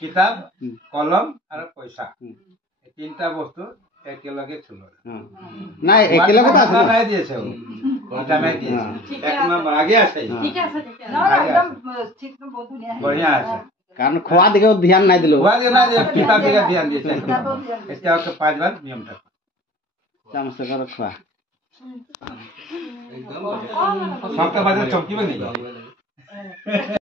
কিতাপ কলম আর পয়সা তিনটা বস্তু একেলগে ছিল নাই একেলগে নাই দিয়েছে ওটা নাই দিয়েছে এক নম্বর আগে আছে ঠিক আছে একদম ঠিক बढ़िया আছে কারণ খোয়া দিকে ধ্যান নাই দিল খোয়া দিকে না কিতাব দিকে ধ্যান দিয়েছে এটা হচ্ছে 5 বার নিয়মটা চামচ করে খোয়া একদম সবটা বাজে চমকিবে না